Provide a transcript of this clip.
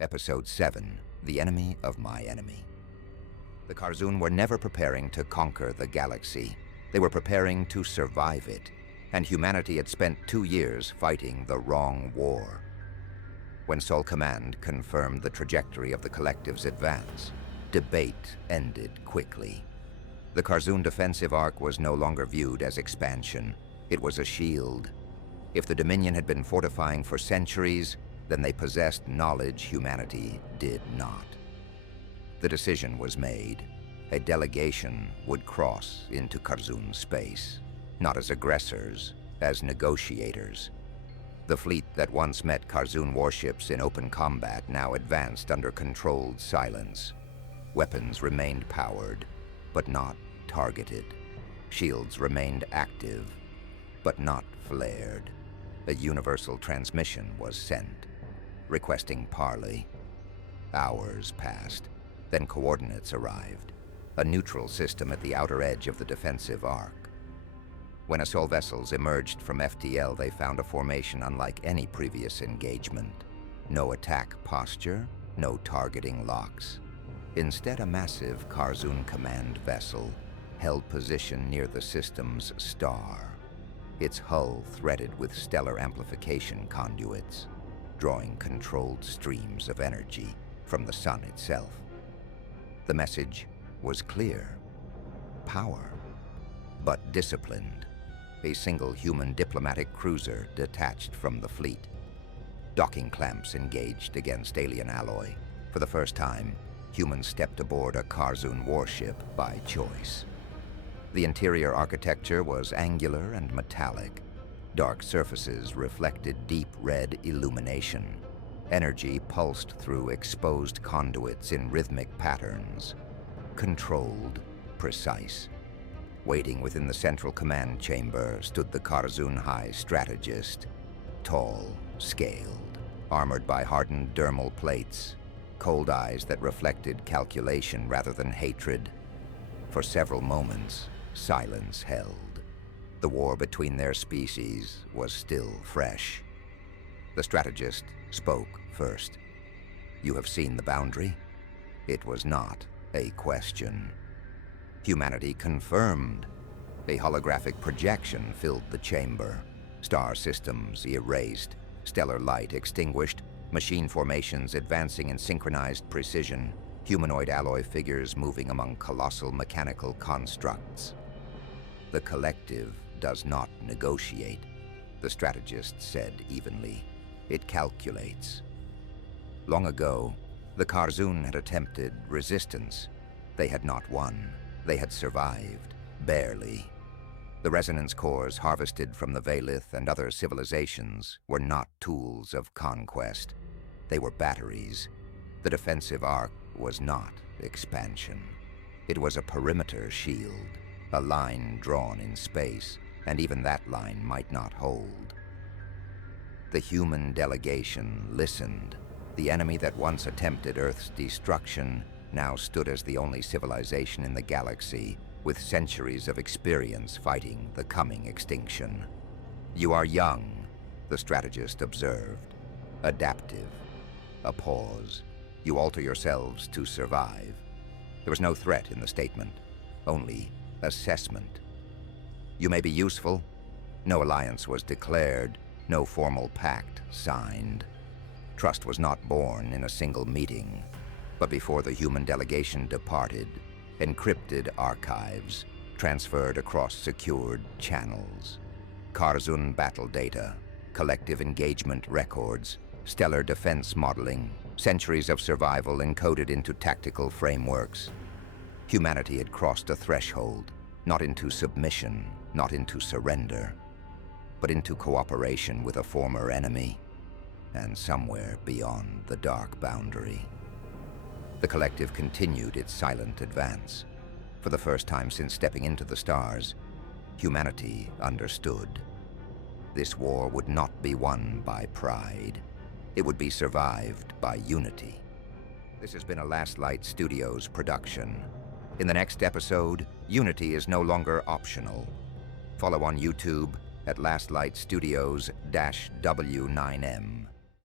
Episode 7, The Enemy of My Enemy. The Kharzun were never preparing to conquer the galaxy. They were preparing to survive it, and humanity had spent 2 years fighting the wrong war. When Sol Command confirmed the trajectory of the Collective's advance, debate ended quickly. The Kharzun defensive arc was no longer viewed as expansion. It was a shield. If the Dominion had been fortifying for centuries, then they possessed knowledge humanity did not. The decision was made. A delegation would cross into Kharzun space, not as aggressors, as negotiators. The fleet that once met Kharzun warships in open combat now advanced under controlled silence. Weapons remained powered, but not targeted. Shields remained active, but not flared. A universal transmission was sent, requesting parley. Hours passed, then coordinates arrived, a neutral system at the outer edge of the defensive arc. When Assault vessels emerged from FTL, they found a formation unlike any previous engagement. No attack posture, no targeting locks. Instead, a massive Kharzun command vessel held position near the system's star, its hull threaded with stellar amplification conduits, drawing controlled streams of energy from the sun itself. The message was clear: power, but disciplined. A single human diplomatic cruiser detached from the fleet. Docking clamps engaged against alien alloy. For the first time, humans stepped aboard a Kharzun warship by choice. The interior architecture was angular and metallic. Dark surfaces reflected deep red illumination. Energy pulsed through exposed conduits in rhythmic patterns. Controlled, precise. Waiting within the central command chamber stood the Kharzun High Strategist, tall, scaled, armored by hardened dermal plates, cold eyes that reflected calculation rather than hatred. For several moments, silence held. The war between their species was still fresh. The strategist spoke first. "You have seen the boundary?" It was not a question. Humanity confirmed. A holographic projection filled the chamber. Star systems erased, stellar light extinguished, machine formations advancing in synchronized precision, humanoid alloy figures moving among colossal mechanical constructs. "The Collective does not negotiate," the strategist said evenly. "It calculates." Long ago, the Kharzun had attempted resistance. They had not won. They had survived, barely. The resonance cores harvested from the Valith and other civilizations were not tools of conquest. They were batteries. The defensive arc was not expansion. It was a perimeter shield, a line drawn in space, and even that line might not hold. The human delegation listened. The enemy that once attempted Earth's destruction now stood as the only civilization in the galaxy, with centuries of experience fighting the coming extinction. "You are young," the strategist observed. "Adaptive." A pause. "You alter yourselves to survive." There was no threat in the statement, only assessment. "You may be useful." No alliance was declared, no formal pact signed. Trust was not born in a single meeting, but before the human delegation departed, encrypted archives transferred across secured channels. Kharzun battle data, collective engagement records, stellar defense modeling, centuries of survival encoded into tactical frameworks. Humanity had crossed a threshold, not into submission, not into surrender, but into cooperation with a former enemy, and somewhere beyond the dark boundary. The Collective continued its silent advance. For the first time since stepping into the stars, humanity understood. This war would not be won by pride. It would be survived by unity. This has been a Last Light Studios production. In the next episode, unity is no longer optional. Follow on YouTube at Last Light Studios-W9M.